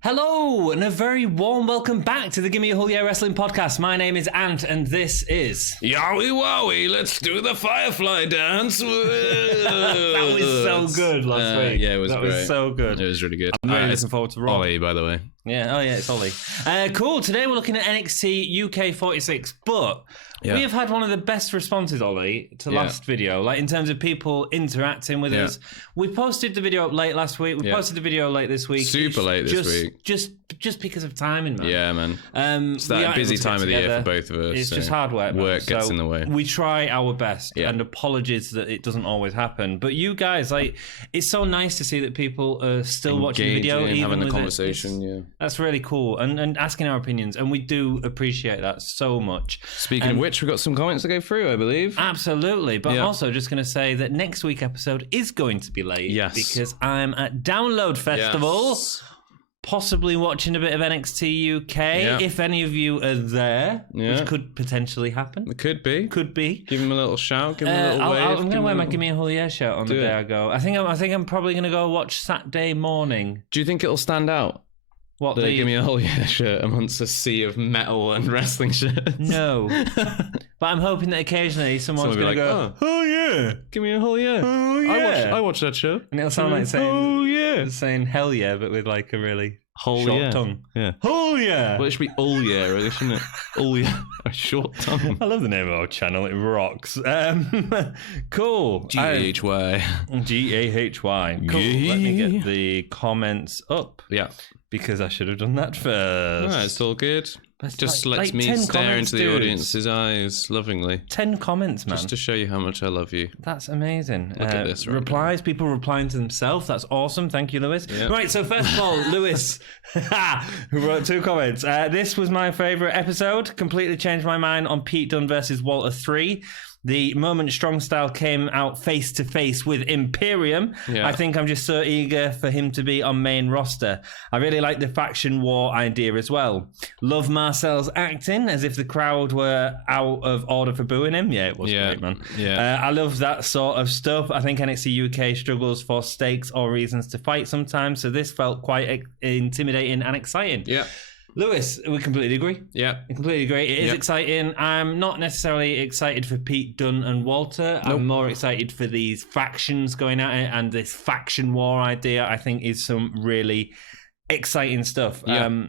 Hello, and a very warm welcome back to the Gimme Wrestling Podcast. My name is Ant, and this is... Yowie wowie, let's do the Firefly dance. That was so good last week. Yeah, it was That great. was so good. It was really good. I'm really looking forward to Raw. Ollie, by the way. Yeah, oh yeah, it's Ollie. Cool, today we're looking at NXT UK 46, but we have had one of the best responses, Ollie, to last video, like in terms of people interacting with us. We posted the video up late last week. We posted the video late this week. Super late this week. Just because of timing, man. Yeah, man. It's that busy time of the year for both of us. It's just hard work, man. Work gets in the way. We try our best, and apologies that it doesn't always happen. But you guys, like, it's so nice to see that people are still watching the video, and even having the with conversation. That's really cool, and asking our opinions, and we do appreciate that so much. Speaking of which, we've got some comments to go through, I believe. Absolutely, but I'm also just going to say that next week's episode is going to be late because I'm at Download Festival. Yes. Possibly watching a bit of NXT UK, if any of you are there, which could potentially happen. It could be. Could be. Give him a little shout, give him a little wave. I'm going to wear my Gimme shirt on the day I go. I think I'm probably going to go watch Saturday morning. Do you think it'll stand out? What, the Gimme shirt amongst a sea of metal and wrestling shirts? No. But I'm hoping that occasionally someone's going to go, oh yeah, Gimme oh yeah. I watched that show. And it'll sound like saying hell yeah, but with like a really short tongue. Yeah. Oh yeah. Well, it should be all yeah, really, shouldn't it? All yeah. A short tongue. I love the name of our channel. It rocks. Cool. G-A-H-Y. G-A-H-Y. Cool. Let me get the comments up. Yeah. Because I should have done that first. No, it's all good. Just lets me stare into the audience's eyes lovingly. 10 comments, man. Just to show you how much I love you. That's amazing. Look at this. Replies, people replying to themselves. That's awesome. Thank you, Lewis. Yep. Right, so first of all, Lewis, who wrote 2 comments. This was my favourite episode. Completely changed my mind on Pete Dunne versus Walter 3. The moment Strong Style came out face to face with Imperium, I think I'm just so eager for him to be on main roster. I really like the faction war idea as well. Love Marcel's acting, as if the crowd were out of order for booing him. Yeah, it was great, man. Yeah. I love that sort of stuff. I think NXT UK struggles for stakes or reasons to fight sometimes, so this felt quite intimidating and exciting. Yeah. Lewis, we completely agree. Yeah. I completely agree. It is exciting. I'm not necessarily excited for Pete Dunne and Walter. Nope. I'm more excited for these factions going at it, and this faction war idea, I think, is some really exciting stuff. Yeah.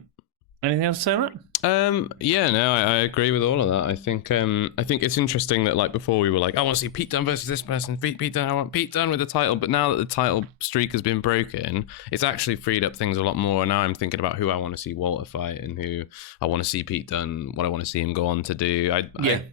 Anything else to say on that? I agree with all of that. I think it's interesting that, like, before we were like, I want to see Pete Dunne versus this person, Pete Dunne, I want Pete Dunne with the title, but now that the title streak has been broken, it's actually freed up things a lot more. And now I'm thinking about who I want to see Walter fight and who I want to see Pete Dunne, what I want to see him go on to do. I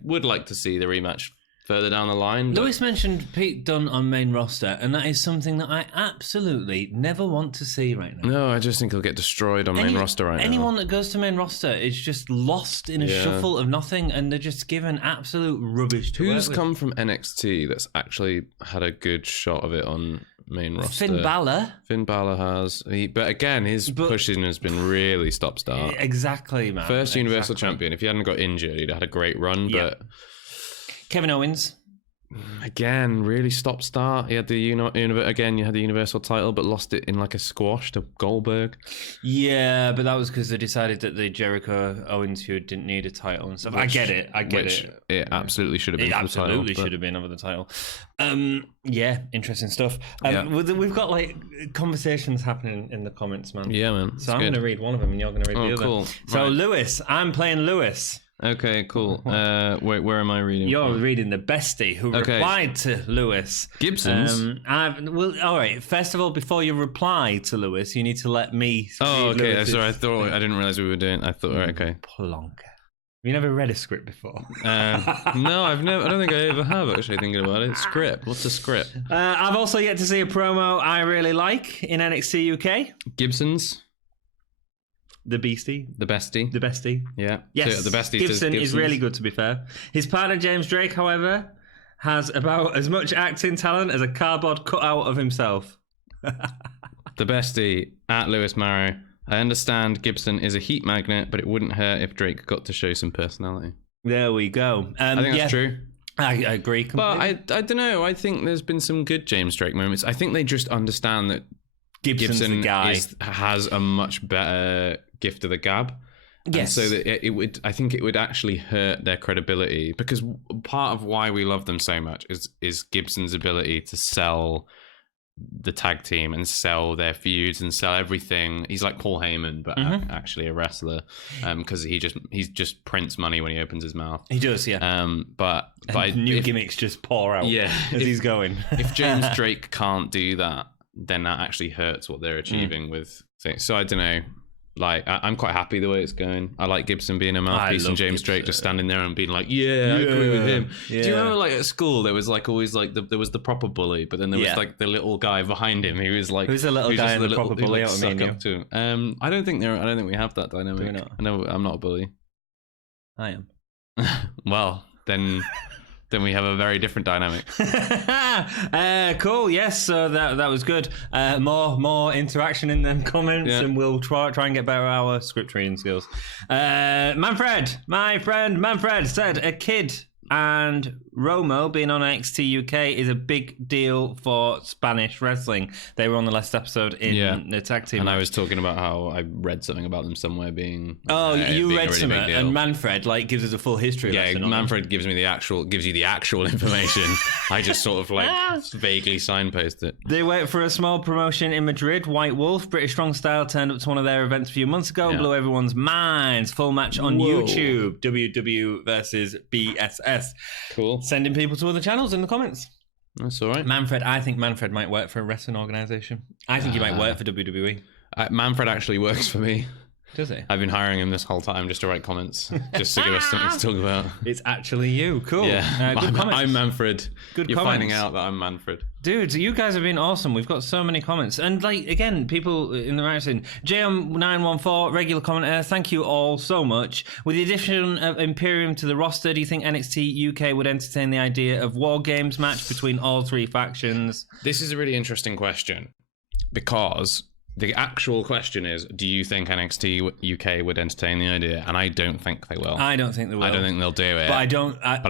would like to see the rematch further down the line. Lewis mentioned Pete Dunne on main roster, and that is something that I absolutely never want to see right now. No, I just think he'll get destroyed on main roster right now. Anyone that goes to main roster is just lost in a shuffle of nothing, and they're just given absolute rubbish to Who's come from NXT that's actually had a good shot of it on main roster? Finn Balor. Finn Balor has. But again, his pushing has been really stop-start. Exactly, man. First Universal Champion. If he hadn't got injured, he'd had a great run, but... Kevin Owens. Again, really stop-start. He had the you had the Universal title, but lost it in like a squash to Goldberg. Yeah, but that was because they decided that the Jericho Owens feud didn't need a title and stuff. I get it. It absolutely should have been. It absolutely should have been over the title. Interesting stuff. We've got like conversations happening in the comments, man. Yeah, man. So I'm going to read one of them, and you're going to read the other. Cool. So right. Lewis, I'm playing Lewis. Okay, cool. Wait, where am I reading? You're reading the bestie who replied to Lewis. Gibson's? All right. First of all, before you reply to Lewis, you need to let me... okay. Sorry, I didn't realize we were doing... I thought, okay. Plonker. Have you never read a script before? No, I've never. I don't think I ever have, actually, thinking about it. Script. What's a script? I've also yet to see a promo I really like in NXT UK. Gibson's? The Beastie. The Bestie. The Bestie. Yeah. Yes. So the Bestie Gibson is really good, to be fair. His partner, James Drake, however, has about as much acting talent as a cardboard cutout of himself. The Bestie, at Lewis Marrow. I understand Gibson is a heat magnet, but it wouldn't hurt if Drake got to show some personality. There we go. I think that's true. I agree completely. But I don't know. I think there's been some good James Drake moments. I think they just understand that Gibson's the guy. Has a much better gift of the gab. Yes. And so that I think it would actually hurt their credibility, because part of why we love them so much is Gibson's ability to sell the tag team and sell their feuds and sell everything. He's like Paul Heyman, but actually a wrestler, because he just prints money when he opens his mouth. He does, yeah. But new gimmicks just pour out. Yeah, as he's going. If James Drake can't do that, then that actually hurts what they're achieving with things. So I don't know. Like, I'm quite happy the way it's going. I like Gibson being a mouthpiece and James Drake just standing there and being like, yeah, I agree with him. Yeah. Do you remember, like, at school, there was, like, always, like, there was the proper bully, but then there was, like, the little guy behind him who was, like... Who's the little guy and the proper bully? Like, suck up to him. I don't think we have that dynamic. Do we not? I know I'm not a bully. I am. Well, then we have a very different dynamic. Cool. Yes, so that was good. More interaction in them comments, and we'll try and get better at our script reading skills. Manfred, my friend Manfred, said a kid and Romo being on NXT UK is a big deal for Spanish wrestling. They were on the last episode in the tag team. And I was talking about how I read something about them somewhere being... you read something, and Manfred like gives us a full history lesson. Yeah, Manfred gives you the actual information. I just sort of like vaguely signpost it. They wait for a small promotion in Madrid. White Wolf, British Strong Style, turned up to one of their events a few months ago and blew everyone's minds. Full match on YouTube. WW versus BSS. Cool. Sending people to other channels in the comments. That's all right. I think Manfred might work for a wrestling organisation. I think he might work for WWE. Manfred actually works for me. Does he? I've been hiring him this whole time just to write comments, just to give us something to talk about. It's actually you. Cool. Yeah. Good comments. I'm Manfred. Good You're comments. finding out that I'm Manfred. Dude, you guys have been awesome. We've got so many comments. And, like, again, people in the writing. JM914, regular commenter, thank you all so much. With the addition of Imperium to the roster, do you think NXT UK would entertain the idea of War Games match between all three factions? This is a really interesting question, because... the actual question is, do you think NXT UK would entertain the idea? And I don't think they will. I don't think they will. I don't think they'll do it. But I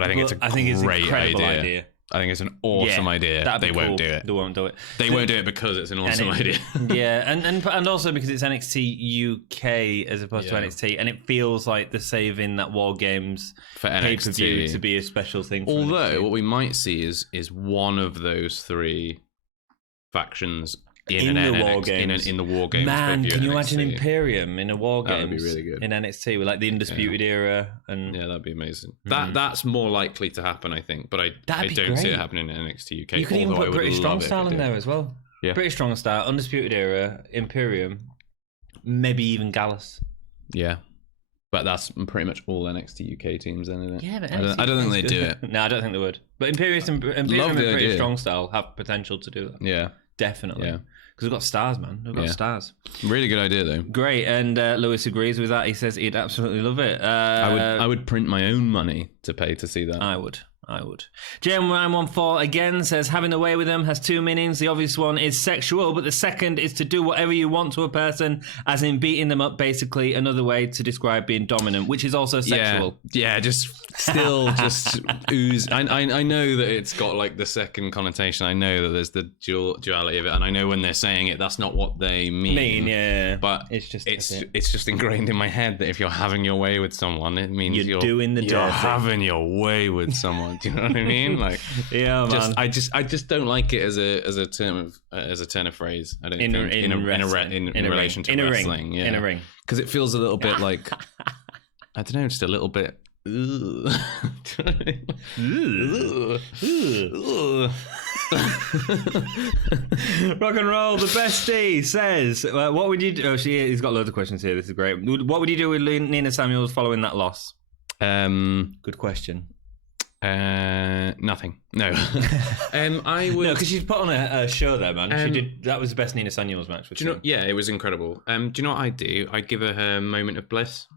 think it's a great idea. I think it's an awesome idea. They won't do it. They won't do it. They won't do it because it's an awesome idea. Yeah, and also because it's NXT UK as opposed to NXT, and it feels like they're saving that War Games for pay-per-view to be a special thing. For Although NXT. what we might see is one of those three factions in the War Games. In the War Games. Man, can you imagine Imperium in a War Games? That would be really good. In NXT with like the Undisputed Era, and that'd be amazing. That's more likely to happen, I think. But I don't see it happening in NXT UK. You could even put British Strong Style in there as well. Yeah, British Strong Style, Undisputed Era, Imperium, maybe even Gallus. Yeah. But that's pretty much all NXT UK teams, then, isn't it? Yeah, but I don't think they'd do it. No, I don't think they would. But Imperium and British Strong Style have potential to do that. Yeah. Definitely. Yeah. Because we've got stars, man. We've got stars. Really good idea, though. Great. And Lewis agrees with that. He says he'd absolutely love it. I would print my own money to pay to see that. I would. JM914 again says, having a way with them has two meanings. The obvious one is sexual, but the second is to do whatever you want to a person, as in beating them up, basically. Another way to describe being dominant, which is also sexual. Yeah, just still just ooze. I know that it's got like the second connotation. I know that there's the duality of it, and I know when they're saying it, that's not what they mean. Yeah. But it's just ingrained in my head that if you're having your way with someone, it means you're doing the you're having your way with someone. Do you know what I mean? Like, yeah, man. I just don't like it as a term of phrase. I don't think in relation to wrestling. In a ring, because it feels a little bit like I don't know, just a little bit. Rock and roll. The bestie says, "What would you do?" He's got loads of questions here. This is great. What would you do with Nina Samuels following that loss? Good question. Nothing. No. I would. No, because she's put on a show there, man. She did. That was the best Nina Samuels match. Do you know? Yeah, it was incredible. Do you know what I'd do? I'd give her moment of bliss.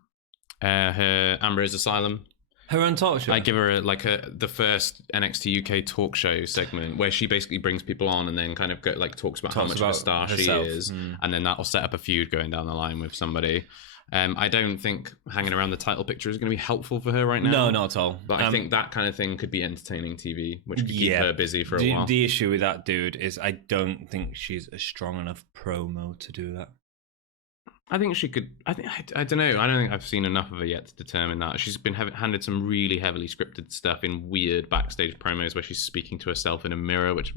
Her Ambrose Asylum. Her own talk show? I give her the first NXT UK talk show segment where she basically brings people on and then kind of talks about how much of a star herself. She is. And then that'll set up a feud going down the line with somebody. I don't think hanging around the title picture is going to be helpful for her right now. No, not at all. But I think that kind of thing could be entertaining TV, which could keep her busy for a while. The issue with that dude is I don't think she's a strong enough promo to do that. I think she could. I don't know. I don't think I've seen enough of her yet to determine that. She's been handed some really heavily scripted stuff in weird backstage promos where she's speaking to herself in a mirror, which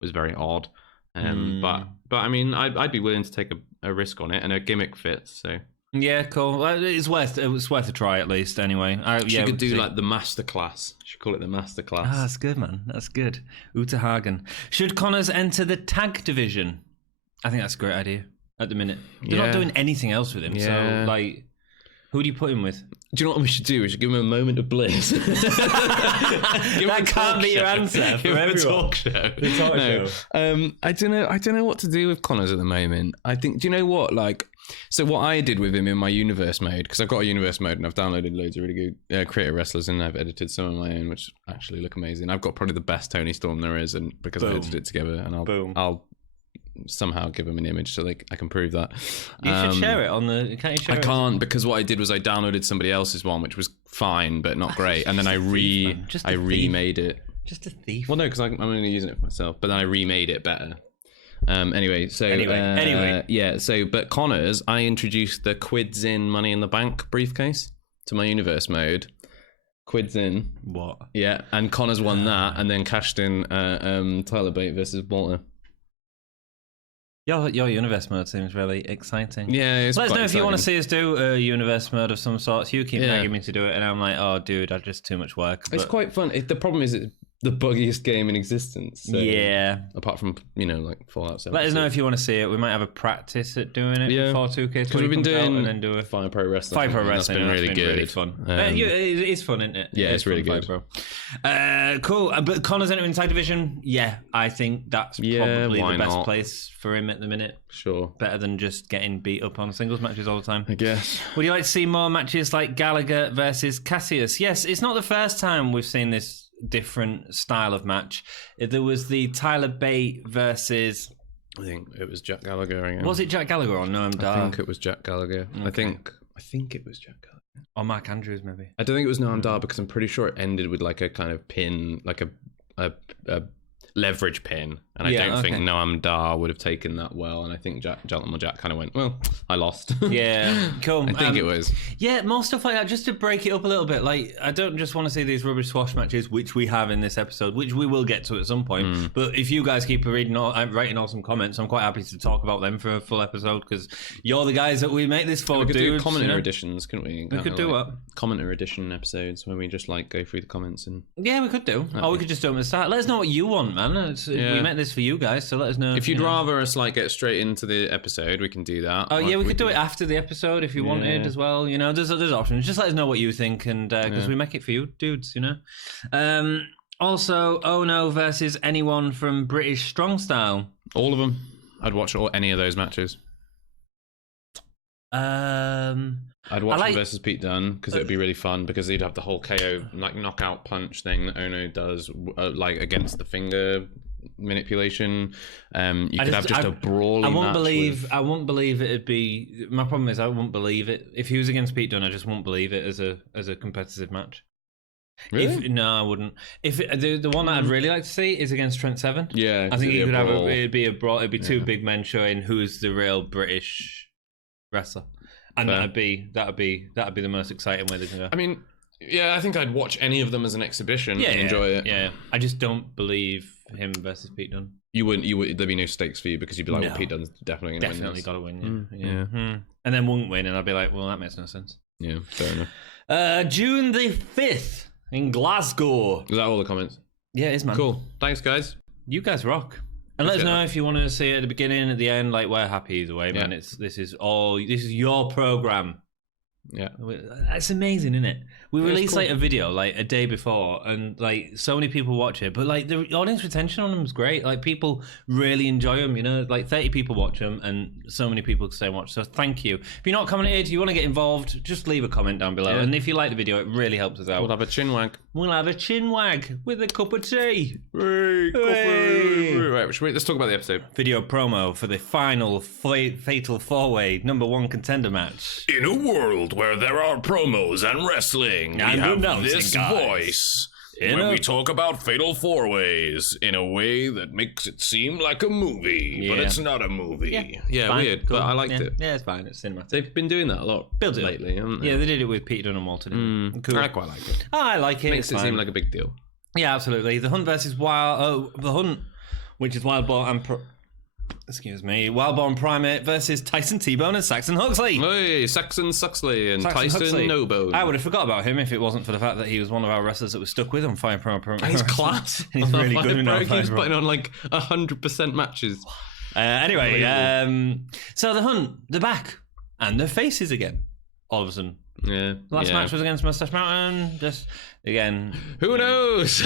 was very odd. But I mean, I'd be willing to take a risk on it, and her gimmick fits. So yeah, cool. Well, it was worth a try at least. Anyway, she could do like the masterclass. She call it the masterclass. Ah, that's good, man. That's good. Uta Hagen. Should Connors enter the tag division? I think that's a great idea. At the minute, they're not doing anything else with him. So, like, who do you put him with? Do you know what we should do? We should give him a moment of bliss. That can't be your answer for everyone. Talk show. The talk show. I don't know what to do with Connors at the moment. I think. Do you know what? Like, so what I did with him in my universe mode, because I've got a universe mode and I've downloaded loads of really good creative wrestlers and I've edited some of my own, which actually look amazing. I've got probably the best Tony Storm there is, and because I edited it together, and I'll somehow give them an image so I can prove that. You should share it on the. Can't you share it? I can't, because what I did was I downloaded somebody else's one, which was fine but not great, and then I remade it. Just a thief. Well, no, because I'm only using it for myself, but then I remade it better. Anyway. Yeah. So, but Connors, I introduced the Quids in Money in the Bank briefcase to my universe mode. Quids in. What? Yeah, and Connors won that, and then cashed in Tyler Bate versus Walter. Your universe mode seems really exciting. Yeah, it's let us know exciting. If you want to see us do a universe mode of some sort. You keep nagging me to do it, and I'm like, oh, dude, that's just too much work. It's quite fun. The problem is it's the buggiest game in existence. So, yeah. Apart from, like Fallout 7. Let us know if you want to see it. We might have a practice at doing it before 2K. Because we've been doing and then do a Fire Pro Wrestling. Fire Pro Wrestling. That's been really good. Really fun. It's fun, isn't it? Yeah, it's really good. Cool. But Connor's entering Tag Division. Yeah, I think that's probably the best place for him at the minute. Sure. Better than just getting beat up on singles matches all the time. I guess. Would you like to see more matches like Gallagher versus Cassius? Yes, it's not the first time we've seen this different style of match. There was the Tyler Bate versus... I think it was Jack Gallagher again. Was it Jack Gallagher or Noam Dar? I think it was Jack Gallagher. Okay. I think it was Jack Gallagher. Or Mark Andrews, maybe. I don't think it was Noam Dar, because I'm pretty sure it ended with like a kind of pin, like a leverage pin, and I don't think Noam Dar would have taken that well, and I think Gentleman Jack kind of went, well, I lost. Yeah, cool. I think it was. Yeah, more stuff like that, just to break it up a little bit. Like, I don't just want to see these rubbish squash matches, which we have in this episode, which we will get to at some point. But if you guys keep writing awesome comments, I'm quite happy to talk about them for a full episode, because you're the guys that we make this for. We could do commenter editions, couldn't we? We could do what? Commenter edition episodes where we just go through the comments and. Yeah, we could do. Or we could just do them at the start. Let us know what you want, man. We make this for you guys, so let us know. If you'd rather us get straight into the episode, we can do that. Oh yeah, we could do it after the episode if you wanted as well. There's options. Just let us know what you think, and because we make it for you, dudes. Also, Ono versus anyone from British Strong Style. All of them. I'd watch any of those matches. I'd watch him versus Pete Dunne, because it would be really fun, because he'd have the whole KO knockout punch thing that Ono does against the finger manipulation. You could have just a brawling match. I won't believe it'd be. My problem is I won't believe it if he was against Pete Dunne. I just won't believe it as a competitive match. Really? No, I wouldn't. If the one that I'd really like to see is against Trent Seven. Yeah, I think you could have it'd be a brawl. It'd be two big men showing who's the real British wrestler. And that'd be the most exciting way they can go. I mean, yeah, I think I'd watch any of them as an exhibition and enjoy it. Yeah, I just don't believe him versus Pete Dunne. You wouldn't. There'd be no stakes for you, because you'd be like, well, Pete Dunne's definitely going to win. Got to win. Yeah. And then won't win, and I'd be like, well, that makes no sense. Yeah, fair enough. June the 5th in Glasgow. Is that all the comments? Yeah, it is, man. Cool. Thanks, guys. You guys rock. And let us know if you want to see it at the beginning, at the end. We're happy either way, man. This is your program. Yeah, that's amazing, isn't it? We released like a video like a day before, and like so many people watch it, but like the audience retention on them is great. Like people really enjoy them, you know, like 30 people watch them and so many people stay and watch. So thank you. If you're not commented, you want to get involved, just leave a comment down below. And if you like the video, it really helps us out. We'll have a chin wag. We'll have a chin wag with a cup of tea. Right, let's talk about the episode. Video promo for the final fatal 4-way #1 contender match. In a world where there are promos and wrestling, we have this voice when we talk about fatal 4-ways in a way that makes it seem like a movie, but it's not a movie. Yeah, fine, weird, cool. But I liked it. Yeah, it's fine. It's cinematic. They've been doing that a lot lately, haven't they? Yeah, they did it with Peter Dunne and Walter. Cool. I quite like it. I like it. Makes it seem like a big deal. Yeah, absolutely. The Hunt versus the Hunt, which is Wild Boar and Wildborn Primate versus Tyson T-Bone and Saxon Huxley. Hey, Saxon Huxley and Tyson No-Bone. I would have forgot about him if it wasn't for the fact that he was one of our wrestlers that was stuck with on Fire Promo. He's class. He's really good in our He's putting on like 100% matches. Anyway, so the Hunt, they're back, and their faces again. All of a sudden. Yeah. Last match was against Mustache Mountain. Just again. Who knows?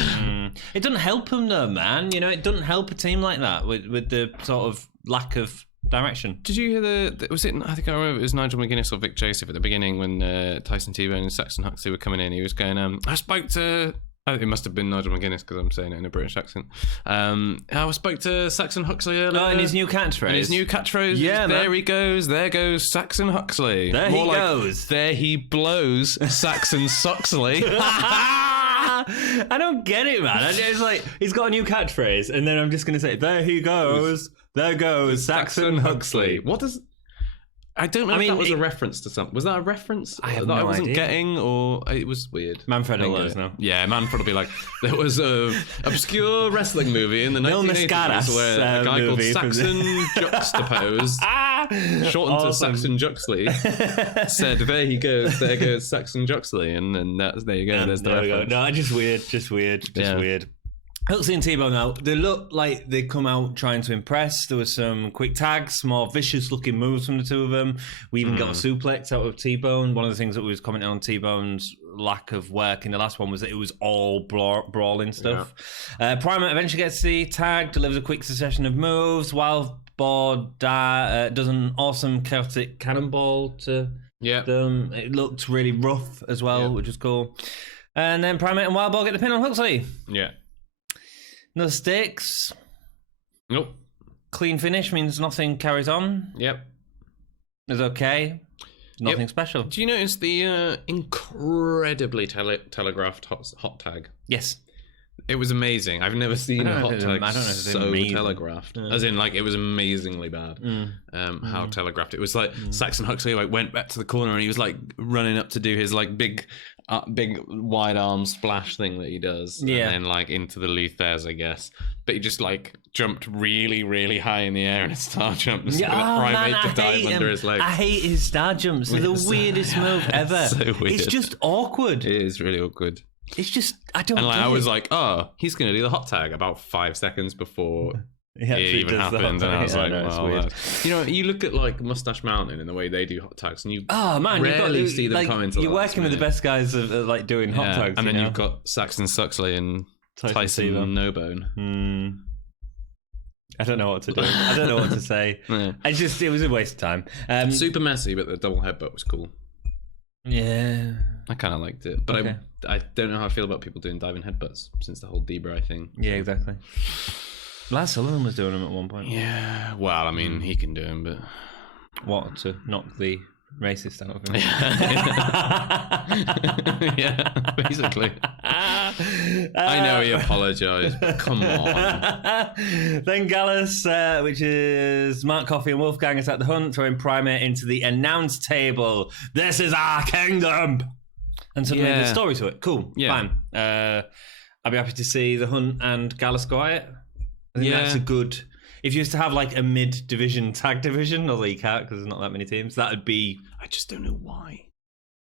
It doesn't help them though, man. You know, it doesn't help a team like that with the sort of lack of direction. Did you hear was it? I think I remember it was Nigel McGuinness or Vic Joseph at the beginning when Tyson T-Bone and Saxon Huxley were coming in. He was going, I spoke to. It must have been Nigel McGuinness because I'm saying it in a British accent. I spoke to Saxon Huxley earlier. Oh, and his new catchphrase. Yeah, there he goes. There goes Saxon Huxley. There he goes. There he blows Saxon Suxley. I don't get it, man. It's like he's got a new catchphrase, and then I'm just going to say, there he goes. There goes Saxon Huxley. What does... I don't know if that was a reference to something. Was that a reference I have that no I wasn't idea. Getting, or it was weird? Manfred will let us know. Yeah, Manfred will be like, there was a obscure wrestling movie in the 1980s where a guy called Saxon Juxtapose, shortened to Saxon Juxley, said, there he goes, there goes Saxon Juxley, and that's, there you go, there's the reference. No, just weird. Huxley and T-Bone now, they look like they come out trying to impress. There was some quick tags, more vicious looking moves from the two of them. We even got a suplex out of T-Bone. One of the things that we was commenting on T-Bone's lack of work in the last one was that it was all brawling stuff. Primate eventually gets the tag, delivers a quick succession of moves. Wild Boar does an awesome chaotic cannonball to them. It looked really rough as well, which was cool. And then Primate and Wild Boar get the pin on Huxley. Yeah. No stakes. Nope. Clean finish means nothing carries on. Yep. It's okay. Nothing special. Do you notice the incredibly telegraphed hot tag? Yes. It was amazing. I've never seen a hot tag so amazing. telegraphed. As in, like, it was amazingly bad. How telegraphed it was. Like Saxon Huxley went back to the corner and he was like running up to do his like big wide arm splash thing that he does, and then like into the Luthers, I guess. But he just like jumped really, really high in the air in a star jump, and Primate to dive under his leg. I hate his star jumps. They're the weirdest move ever. So weird. It's just awkward. It is really awkward. It's just I don't. And like I was like, oh, he's gonna do the hot tag about 5 seconds before. It even happened, and I was like, "Wow!" You know, you look at like Mustache Mountain and the way they do hot tags, and you rarely see them come into. You're working with the best guys of like doing hot tags, and then you've got Saxon Suxley and Tyson No-Bone. I don't know what to do. I don't know what to say. It was a waste of time. Super messy, but the double headbutt was cool. Yeah, I kind of liked it, but I don't know how I feel about people doing diving headbutts since the whole Debray thing. Yeah, exactly. Lars Sullivan was doing them at one point. Yeah, well, I mean, he can do them, but... What, to knock the racist out of him? Yeah, basically. I know he apologised, but come on. Then Gallus, which is Mark Coffey and Wolfgang, attack the Hunt, throwing Primate into the announce table. This is our kingdom! And suddenly there's a story to it. Cool, fine. I'll be happy to see the Hunt and Gallus go at it. I think that's a good... If you used to have like a mid-division tag division, although you can't because there's not that many teams, that would be... I just don't know why.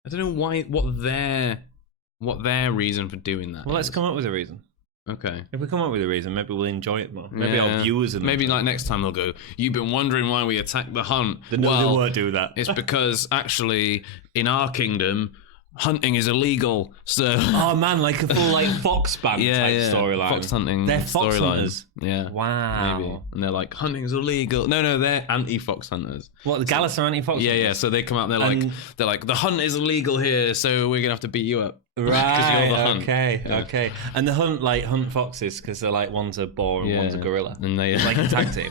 I don't know why. What their reason for doing that? Well, let's come up with a reason. Okay. If we come up with a reason, maybe we'll enjoy it more. Maybe our viewers... Maybe like next time they'll go, you've been wondering why we attacked the Hunt. No, they won't do that. It's because actually in our kingdom... hunting is illegal. So oh man, like a full like fox band type storyline. Fox hunting. They're fox hunters. Yeah. Wow. Maybe. And they're like, hunting's illegal. No, they're anti-fox hunters. What, the Gallus are anti-fox hunters? Yeah. So they come out and they're like, the hunt is illegal here, so we're gonna have to beat you up. Right. You're the hunt. Okay. And the hunt foxes because they're like one's a boar and one's a gorilla. And they like a tag team.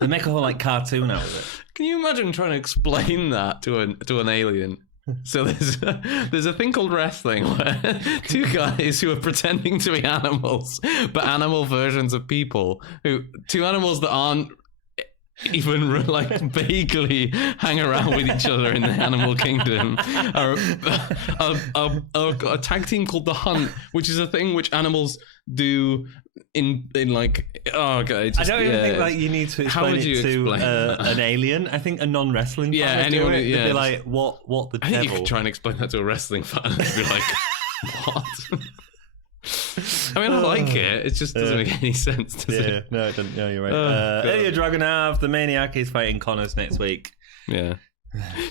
They make a whole like cartoon out of it. Can you imagine trying to explain that to an alien? So there's a thing called wrestling where two guys who are pretending to be animals, but animal versions of people, two animals that aren't even like vaguely hang around with each other in the animal kingdom, are a tag team called the Hunt, which is a thing which animals do in like, oh god, I don't even think like you need to explain it to an alien. I think a non-wrestling fan anyone would be like, what the I devil? think you could try and explain that to a wrestling fan and be like, what? I mean, I like it. It just doesn't make any sense, does it? No, it doesn't. No, you're right. Ilya Dragunov, the Maniac, is fighting Connors next week. Yeah.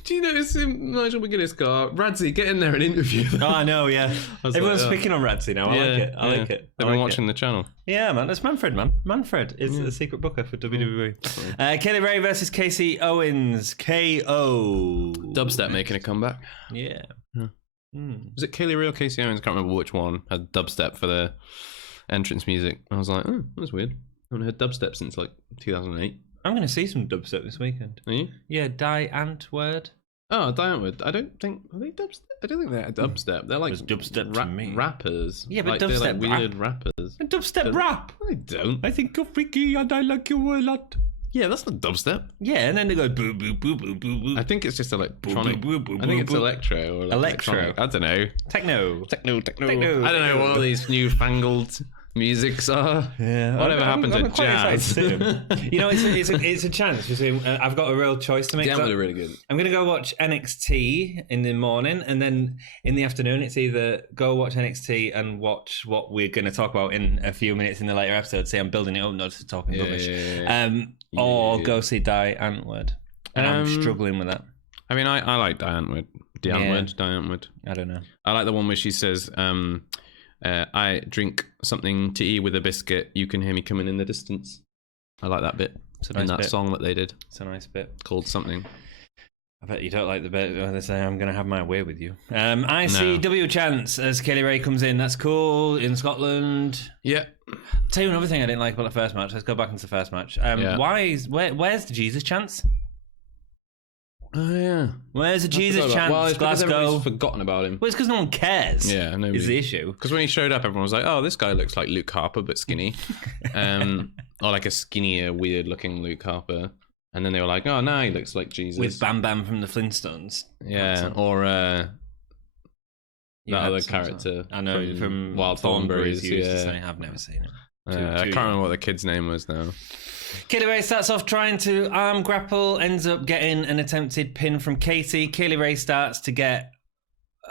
Do you notice Nigel McGuinness got Radzi, get in there and interview them? Oh, I know, yeah. Everyone's speaking on Radzi now. I like it. They've been watching the channel. Yeah, man. That's Manfred, man. Manfred is a secret booker for WWE. Kaylee Ray versus Casey Owens. KO. Dubstep making a comeback. Yeah. Was it Kaylee Ray or Casey Owens? I can't remember which one had dubstep for their entrance music. I was like, oh, that's weird. I haven't heard dubstep since like 2008. I'm going to see some dubstep this weekend. Are you? Yeah, Die Antwoord. Oh, Die Antwoord. I don't think they're dubstep. They're like dubstep to me. Rappers. Yeah, but like, dubstep they're like weird rappers. Dubstep rap. I don't. I think you're freaky and I like you a lot. Yeah, that's not dubstep. Yeah, and then they go boo boo boo boo boo boo. I think it's just electronic. Boo, boo, boo, I think it's boo. electro or like Electro. I don't know. Techno. I don't know what all these newfangled musics are. Yeah. Whatever happened to jazz? You know, it's a chance between. I've got a real choice to make. Yeah, they're really good. I'm gonna go watch NXT in the morning, and then in the afternoon, it's either go watch NXT and watch what we're gonna talk about in a few minutes in the later episode. See, I'm building it up, not just talking rubbish. Or go see Die Antwoord, and I'm struggling with that. I mean, I like Die Antwoord. Die Antwoord. I don't know. I like the one where she says, I drink something to eat with a biscuit. You can hear me coming in the distance. I like that bit. It's a nice in that bit. song that they did. It's a nice bit. Called something. I bet you don't like the bit where they say, I'm going to have my way with you. ICW chants as Kaylee Ray comes in. That's cool. In Scotland. Yeah. Tell you another thing I didn't like about the first match. Let's go back into the first match. Where's the Jesus chants? Oh, yeah. Where's the Jesus chants? Well, it's because Glasgow. everybody's forgotten about him. Well, it's because no one cares. Yeah, nobody. Is the issue. Because when he showed up, everyone was like, oh, this guy looks like Luke Harper, but skinny. Or like a skinnier, weird-looking Luke Harper. And then they were like, oh, no, he looks like Jesus. With Bam Bam from the Flintstones. Yeah, or that other character. I know, from Wild Thornberrys. Yeah. I've never seen it. I can't remember what the kid's name was now. Kaylee Ray starts off trying to arm grapple, ends up getting an attempted pin from Katie. Kaylee Ray starts to get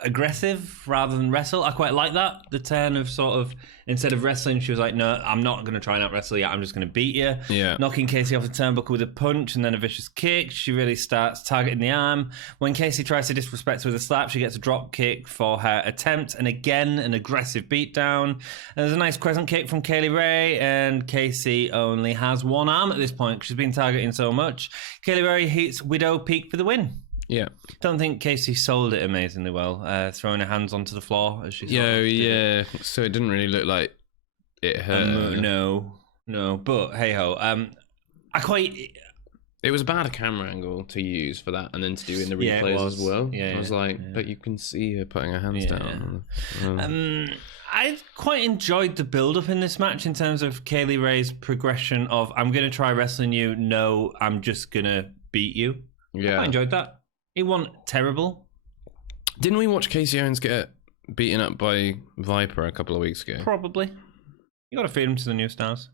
aggressive rather than wrestle. I quite like that. The turn of sort of, instead of wrestling, she was like, no, I'm not going to try and out wrestle you. I'm just going to beat you. Yeah. Knocking Casey off the turnbuckle with a punch and then a vicious kick. She really starts targeting the arm. When Casey tries to disrespect her with a slap, she gets a drop kick for her attempt. And again, an aggressive beatdown. And there's a nice crescent kick from Kaylee Ray. And Casey only has one arm at this point because she's been targeting so much. Kaylee Ray hits Widow Peak for the win. Yeah. Don't think Casey sold it amazingly well, throwing her hands onto the floor as she yeah. So it didn't really look like it hurt. No. But hey ho, It was a bad camera angle to use for that, and then to do in the replays as well. Yeah, I was like, but you can see her putting her hands down. I quite enjoyed the build-up in this match in terms of Kaylee Ray's progression of I'm going to try wrestling you. No, I'm just going to beat you. Yeah, I enjoyed that. It wasn't terrible. Didn't we watch Casey Owens get beaten up by Viper a couple of weeks ago? Probably. You got to feed them to the new stars.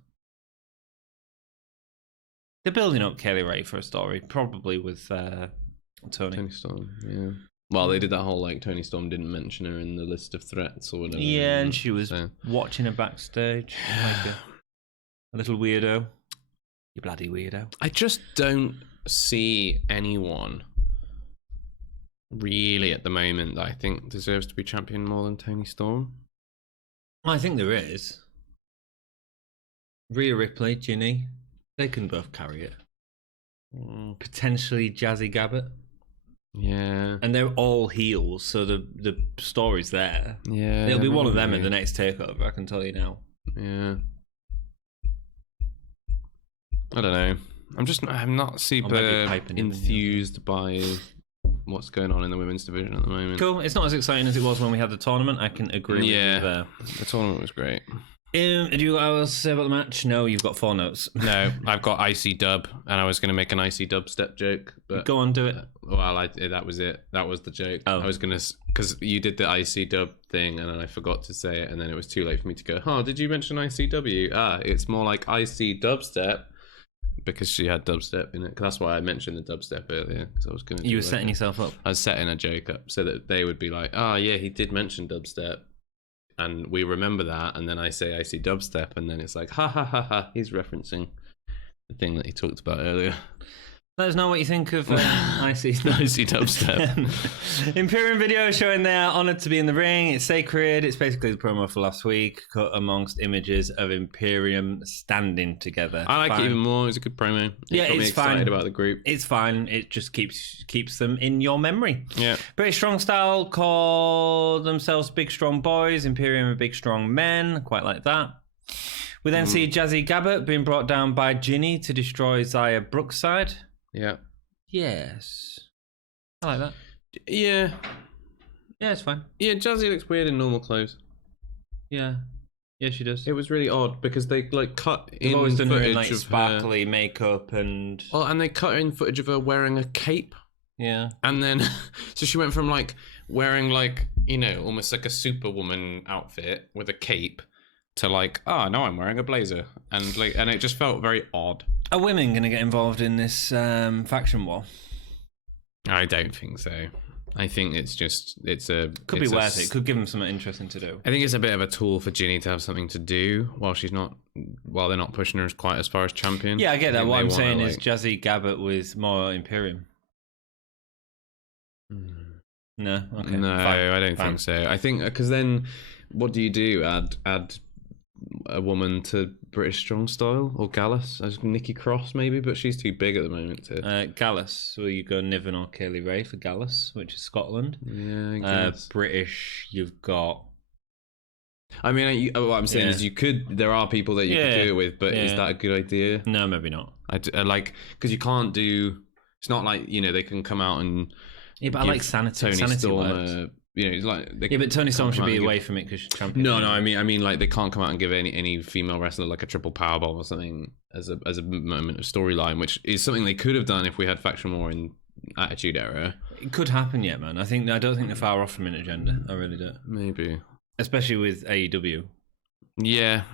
They're building up Kaylee Ray for a story, probably with Tony Storm. Yeah. Well, they did that whole like Tony Storm didn't mention her in the list of threats or whatever. Yeah, and she was watching her backstage like a little weirdo. You bloody weirdo. I just don't see anyone really at the moment that I think deserves to be champion more than Toni Storm. I think there is. Rhea Ripley, Ginny, they can both carry it. Potentially Jazzy Gabbert. Yeah. And they're all heels, so the story's there. Yeah. It'll be one of them in the next takeover, I can tell you now. Yeah. I don't know. I'm not super enthused by what's going on in the women's division at the moment. Cool. It's not as exciting as it was when we had the tournament. I can agree with you there. The tournament was great. Do you got else to say about the match? No, you've got 4 notes. No, I've got IC dub, and I was going to make an IC dubstep joke. But go on, do it. Well, that was it. That was the joke. I was going to, because you did the IC dub thing, and then I forgot to say it, and then it was too late for me to go, oh, did you mention ICW? It's more like IC dubstep, because she had dubstep in it. That's why I mentioned the dubstep earlier, because I was going to. You were setting yourself up. I was setting a joke up so that they would be like, oh, yeah, he did mention dubstep. And we remember that, and then I say I see dubstep, and then it's like, ha ha ha ha, he's referencing the thing that he talked about earlier. Let us know what you think of I see dubstep. Imperium video showing they are honoured to be in the ring. It's sacred. It's basically the promo for last week, cut amongst images of Imperium standing together. I like it even more. It's a good promo. Yeah, got me excited about the group. It's fine. It just keeps them in your memory. Yeah. British Strong Style call themselves Big Strong Boys. Imperium are Big Strong Men. Quite like that. We then see Jazzy Gabbert being brought down by Ginny to destroy Zaya Brookside. Yeah. Yes. I like that. Yeah. Yeah, it's fine. Yeah, Jazzy looks weird in normal clothes. Yeah. Yeah, she does. It was really odd because they cut in always done her footage in like of sparkly makeup and. Well, and they cut in footage of her wearing a cape. Yeah. And then, so she went from wearing almost like a Superwoman outfit with a cape to now I'm wearing a blazer, and it just felt very odd. Are women going to get involved in this faction war? I don't think so. I think could be worth it. Could give them something interesting to do. I think it's a bit of a tool for Ginny to have something to do while they're not pushing her quite as far as champion. Yeah, I get that. What I'm saying is Jazzy Gabbert with more Imperium. No, okay. No, fine. I don't think so. I think because then, what do you do? Add a woman to British Strong Style or Gallus as Nikki Cross maybe, but she's too big at the moment to. Gallus, so you go Niven or Kaylee Ray for Gallus, which is Scotland. Yeah, I guess. British, you've got. I mean, what I'm saying is there are people that you could do it with, but is that a good idea? No, maybe not. Because you can't do. It's not like they can come out and. Yeah, but I like sanity. Toni Storm, but Toni Storm should be away from it because she's champion. No, I mean, they can't come out and give any female wrestler like a triple powerbomb or something as a moment of storyline, which is something they could have done if we had faction war in Attitude Era. It could happen yet, man. I don't think they're far off from an agenda. I really don't. Maybe, especially with AEW. Yeah.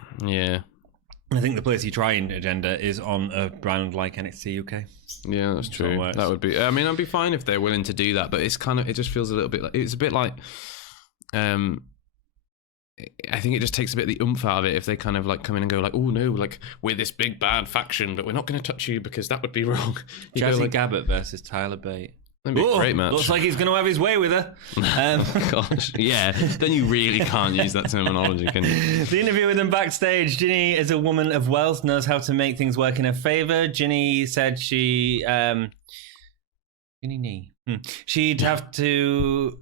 I think the place you try in agenda is on a brand like NXT UK. Yeah, that's true. That would be. I mean, I'd be fine if they're willing to do that, but it's it just feels a little bit like it's a bit like. I think it just takes a bit of the oomph out of it if they kind of come in and go oh no, we're this big bad faction, but we're not going to touch you because that would be wrong. Jazzy Gabbert versus Tyler Bate. That'd be a great match. Looks like he's going to have his way with her. Gosh, yeah. Then you really can't use that terminology, can you? The interview with him backstage. Ginny, as a woman of wealth, knows how to make things work in her favour. Ginny said she'd have to.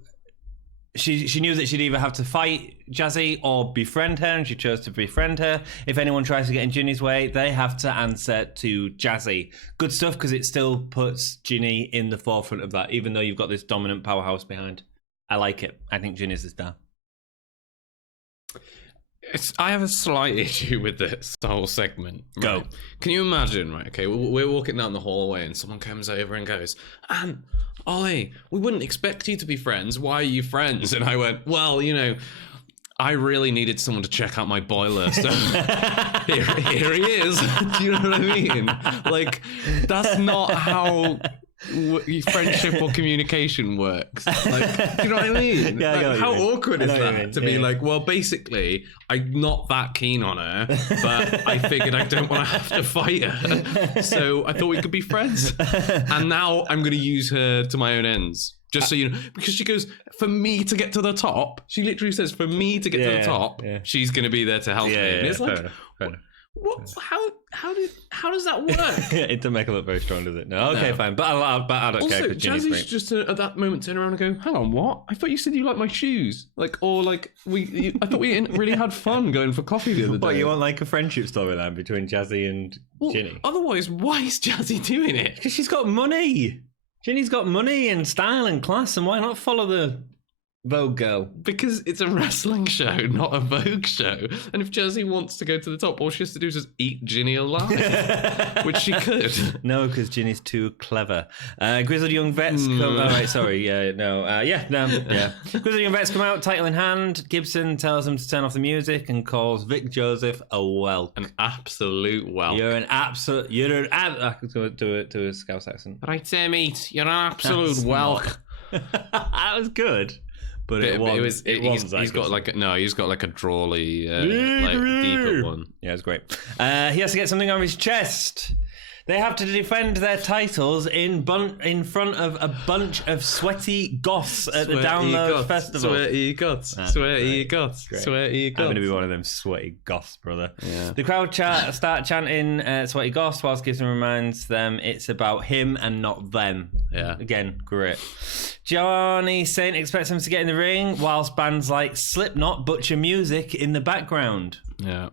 She knew that she'd either have to fight Jazzy or befriend her, and she chose to befriend her. If anyone tries to get in Ginny's way, they have to answer to Jazzy. Good stuff, because it still puts Ginny in the forefront of that, even though you've got this dominant powerhouse behind. I like it. I think Ginny's the star. I have a slight issue with this whole segment. Go. Right? Can you imagine, right? Okay, we're walking down the hallway and someone comes over and goes, "Anne, Ollie, we wouldn't expect you to be friends. Why are you friends?" And I went, "Well, I really needed someone to check out my boiler, so here he is." Do you know what I mean? That's not how friendship or communication works. Do you know what I mean? Yeah, how awkward is that to be well, basically, I'm not that keen on her, but I figured I don't want to have to fight her, so I thought we could be friends, and now I'm going to use her to my own ends. Just so you know, because she goes, for me to get to the top. She literally says, for me to get to the top, she's going to be there to help me. And it's like, fair enough. What? How does that work? It doesn't make it look very strong, does it? No. Okay, fine. But I don't care. Also, Jazzy's just at that moment turn around and go, "Hang on, what? I thought you said you liked my shoes." I thought we really had fun going for coffee the other day. What, you want like a friendship storyline between Jazzy and Ginny? Otherwise, why is Jazzy doing it? Because she's got money. Ginny's got money and style and class, and why not follow the Vogue girl? Because it's a wrestling show, not a Vogue show. And if Jazzy wants to go to the top, all she has to do is just eat Ginny alive, which she could. No, because Ginny's too clever. Grizzled Young Vets come... Oh, right, sorry. Grizzled Young Vets come out, title in hand. Gibson tells them to turn off the music and calls Vic Joseph a whelk. An absolute whelk. You're an absolute... I could go do a Scouse accent. Right there, mate. You're an absolute whelk. That was good. But he's got like a drawly, deeper one. Yeah, it's great. He has to get something on his chest. They have to defend their titles in front of a bunch of sweaty goths at the Download Festival. Sweaty goths. Sweaty goths. Sweaty goths. I'm going to be one of them sweaty goths, brother. Yeah. The crowd start chanting sweaty goths whilst Gibson reminds them it's about him and not them. Yeah. Again, great. Johnny Saint expects them to get in the ring whilst bands like Slipknot butcher music in the background. Yeah.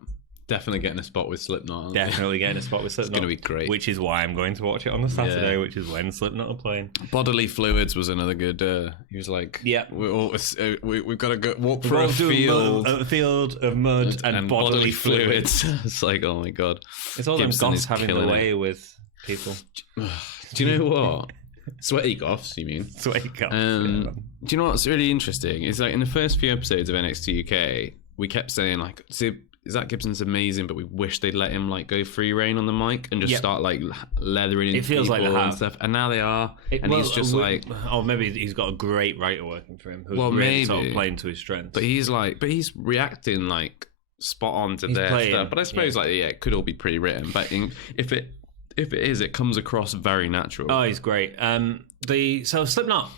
Definitely getting a spot with Slipknot. Definitely getting a spot with Slipknot. It's going to be great. Which is why I'm going to watch it on the Saturday, which is when Slipknot are playing. Bodily Fluids was another good... he was like, yeah, we've got to go walk through a field of mud and bodily fluids. It's like, oh my God. It's all Gibson them goths having the way with people. Do you know what? Sweaty goths, you mean? Sweaty goths. Do you know what's really interesting? It's like in the first few episodes of NXT UK, we kept saying like... Zach Gibson's amazing, but we wish they'd let him like go free reign on the mic and just start like leathering into people and stuff. And now they are, he's just like, oh, maybe he's got a great writer working for him who's really sort of playing to his strengths. But he's reacting like spot on to their stuff. But I suppose it could all be pre-written. But if it is, it comes across very natural. Oh, he's great. So Slipknot.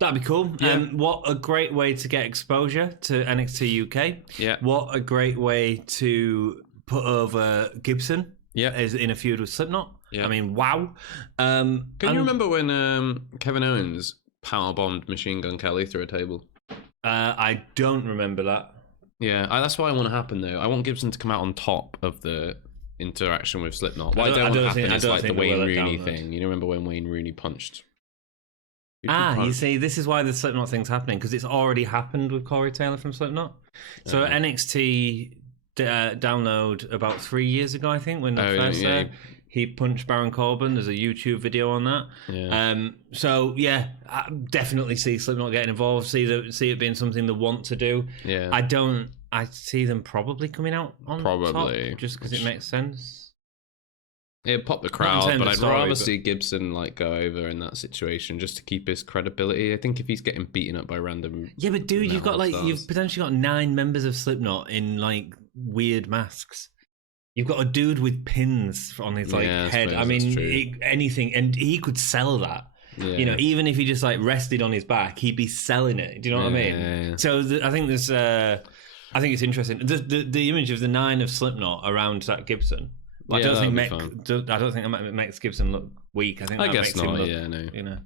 That'd be cool. Yeah. What a great way to get exposure to NXT UK. Yeah. What a great way to put over Gibson. Yeah. As in a feud with Slipknot. Yeah. I mean, wow. Can you remember when Kevin Owens powerbombed Machine Gun Kelly through a table? I don't remember that. Yeah, that's what I want to happen though. I want Gibson to come out on top of the interaction with Slipknot. What I don't want to happen is like the Wayne Rooney thing. You remember when Wayne Rooney punched? You see, this is why the Slipknot thing's happening, because it's already happened with Corey Taylor from Slipknot. So NXT download about 3 years ago, I think, when they first said he punched Baron Corbin. There's a YouTube video on that. Yeah. I definitely see Slipknot getting involved. See it being something they want to do. Yeah. I see them probably coming out on top, just because it makes sense. It'd pop the crowd, but I'd rather see Gibson like go over in that situation just to keep his credibility. I think if he's getting beaten up by random, but dude, you've potentially got 9 members of Slipknot in like weird masks. You've got a dude with pins on his head. I mean, anything, and he could sell that. Yeah. You know, even if he just like rested on his back, he'd be selling it. Do you know what I mean? Yeah. So I think there's, I think it's interesting. The image of the 9 of Slipknot around Zach Gibson. I don't think that makes Gibson look weak. I think that makes him look, you know.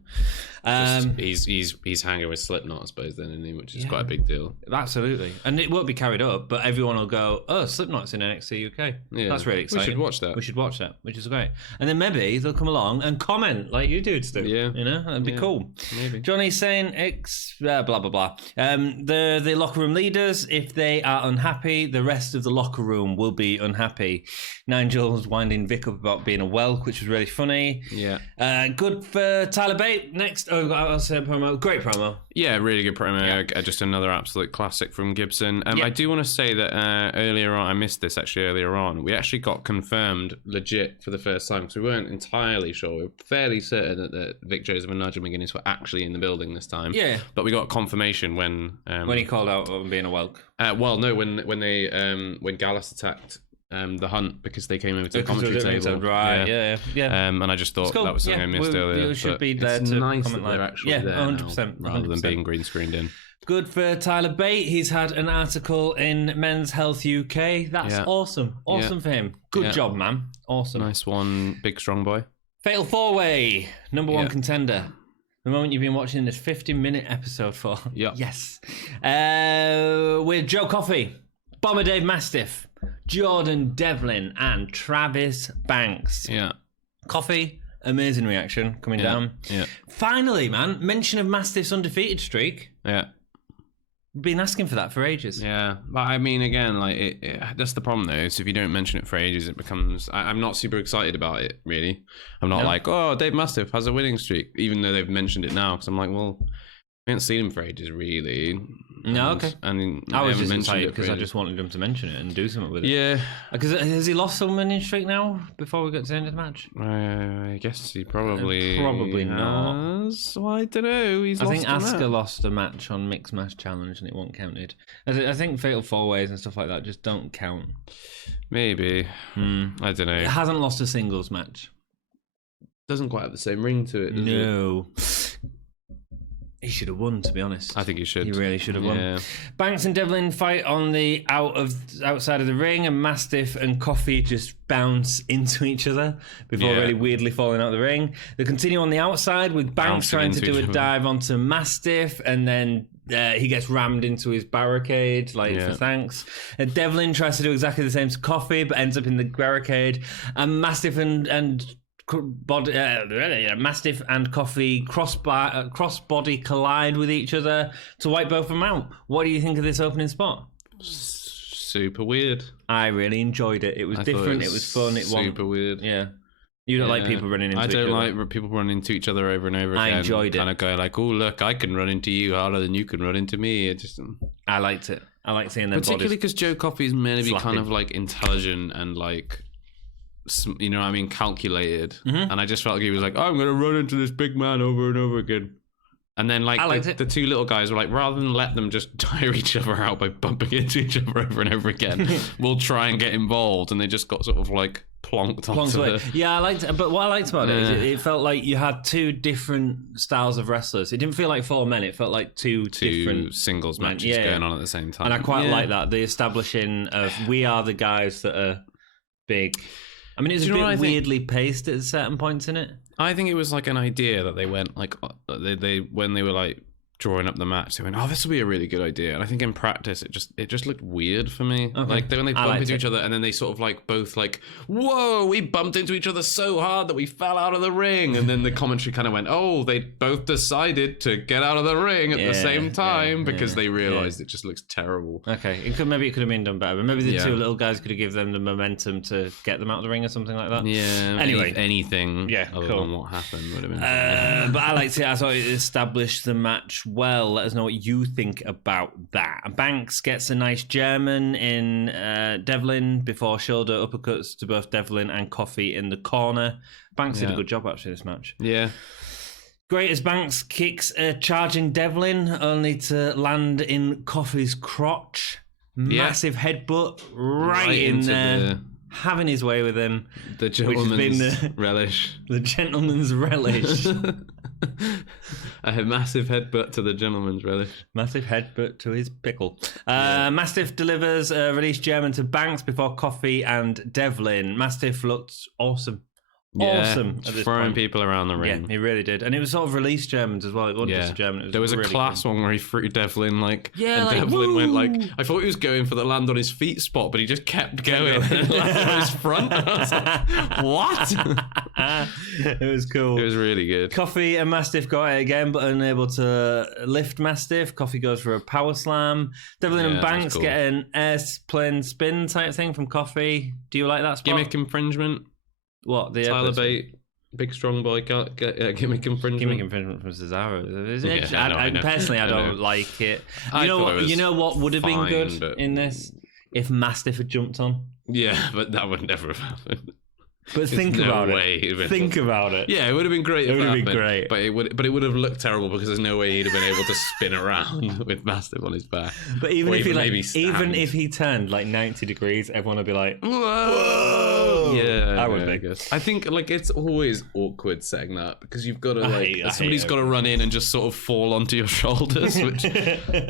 He's hanging with Slipknot, I suppose, then, isn't he? Which is quite a big deal. Absolutely, and it won't be carried up, but everyone will go, "Oh, Slipknot's in NXT UK." Yeah, that's really exciting. We should watch that, which is great. And then maybe they'll come along and comment like you dudes do. Yeah, you know, that'd be cool. Maybe Johnny's saying blah blah blah. The locker room leaders, if they are unhappy, the rest of the locker room will be unhappy. Nigel's winding Vic up about being a whelk, which was really funny. Yeah. Good for Tyler Bate. Next, I'll say a promo. Great promo. Yeah, really good promo. Yeah. Just another absolute classic from Gibson. I do want to say that earlier on, I missed this actually earlier on. We actually got confirmed legit for the first time because we weren't entirely sure. We were fairly certain that Vic Joseph and Nigel McGuinness were actually in the building this time. Yeah. But we got confirmation when he called out on being a whelk. Well, no, when Gallus attacked the Hunt because they came over to the commentary table. Right, yeah. And I just thought that was something I missed earlier. It should be there it's to nice comment that they're live. actually there 100%, rather than being green screened in. Good for Tyler Bate. He's had an article in Men's Health UK. That's awesome. Awesome for him. Good job, man. Awesome. Nice one, big strong boy. Fatal 4-Way, number one contender. The moment you've been watching this 50-minute episode for. Yeah. Yes. With Joe Coffey, Bomber Dave Mastiff, Jordan Devlin, and Travis Banks. Yeah. Coffey, amazing reaction coming down. Yeah. Finally, man, mention of Mastiff's undefeated streak. Yeah. Been asking for that for ages. Yeah, but I mean, again, like that's the problem though. Is if you don't mention it for ages, it becomes. I'm not super excited about it. Really, I'm not like, oh, Dave Mastiff has a winning streak, even though they've mentioned it now. Because I'm like, well, we haven't seen him for ages, really. No, okay. And I was just excited because I just wanted him to mention it and do something with it. Yeah. Because has he lost some winning streak now before we get to the end of the match? I guess he probably not. has. Well, I don't know. I think Asuka lost a match on Mixed Match Challenge and it wasn't counted. I think Fatal 4-Ways and stuff like that just don't count. Maybe. I don't know. It hasn't lost a singles match. Doesn't quite have the same ring to it, does it? He should have won, to be honest. I think he should. He really should have won. Banks and Devlin fight on the outside of the ring, and Mastiff and Coffey just bounce into each other before really weirdly falling out of the ring. They continue on the outside with Banks trying to do a dive onto Mastiff, and then he gets rammed into his barricade, for thanks. And Devlin tries to do exactly the same to Coffey, but ends up in the barricade. And Mastiff and Mastiff and Coffey cross-body collide with each other to wipe both of them out. What do you think of this opening spot? Super weird. I really enjoyed it. It was different. It was fun. It was super weird. Yeah. You don't like people running into each other? I don't like people running into each other over and over again. I enjoyed it. Kind of go like, oh, look, I can run into you harder than you can run into me. I liked it. I like seeing them particularly because Joe Coffey's meant to be kind of like intelligent and like, you know what I mean, calculated. And I just felt like he was like, oh, I'm going to run into this big man over and over again. And then like the two little guys were like, rather than let them just tire each other out by bumping into each other over and over again, we'll try and get involved. And they just got sort of like plonked onto away. Yeah, I liked it. But what I liked about it is it felt like you had two different styles of wrestlers. It didn't feel like four men. It felt like two different singles matches going on at the same time. And I quite like that. The establishing of we are the guys that are big. I mean, it's a bit weirdly paced at certain points in it. I think it was like an idea that they went like they when they were like drawing up the match, they went, "Oh, this will be a really good idea." And I think in practice, it just looked weird for me. Okay. Like when they bump into each other, and then they sort of like both like, "Whoa, we bumped into each other so hard that we fell out of the ring." And then the commentary kind of went, "Oh, they both decided to get out of the ring at the same time because they realized it just looks terrible." Okay, maybe it could have been done better, but maybe the two little guys could have given them the momentum to get them out of the ring or something like that. Yeah. Anyway, anything. Other than what happened would have been. But I liked it. I thought it established the match well. Let us know what you think about that. Banks gets a nice German in Devlin before shoulder uppercuts to both Devlin and Coffey in the corner. Banks did a good job actually this match. Yeah. Great as Banks kicks a charging Devlin only to land in Coffey's crotch. Massive headbutt right in there. Having his way with him. The gentleman's relish. The gentleman's relish. A massive headbutt to the gentleman's relish. Massive headbutt to his pickle. Mastiff delivers a release German to Banks before Coffey and Devlin. Mastiff looked awesome. Awesome. Just throwing people around the ring. Yeah, he really did. And it was sort of release Germans as well. It wasn't just German. There was really a class one where he threw Devlin and like, Devlin went like, I thought he was going for the land on his feet spot, but he just kept going and landed on his front. And I was like, what? It was cool. It was really good. Coffey and Mastiff got it again, but unable to lift Mastiff. Coffey goes for a power slam. Devlin and Banks get an airplane spin type thing from Coffey. Do you like that spot? Gimmick infringement. What? The Tyler Bate, big strong boy, gimmick infringement. Gimmick infringement from Cesaro. Personally, I don't like it. You know what would have been good in this? If Mastiff had jumped on. Yeah, but that would never have happened. But think about it. Think about it. Yeah, it would have been great. It would have been great. But it would have looked terrible because there's no way he'd have been able to spin around with Mastiff on his back. But even if he turned like 90 degrees, everyone would be like, whoa. Yeah, I would I guess. I think like it's always awkward setting that because you've got to somebody's got to run in and just sort of fall onto your shoulders, which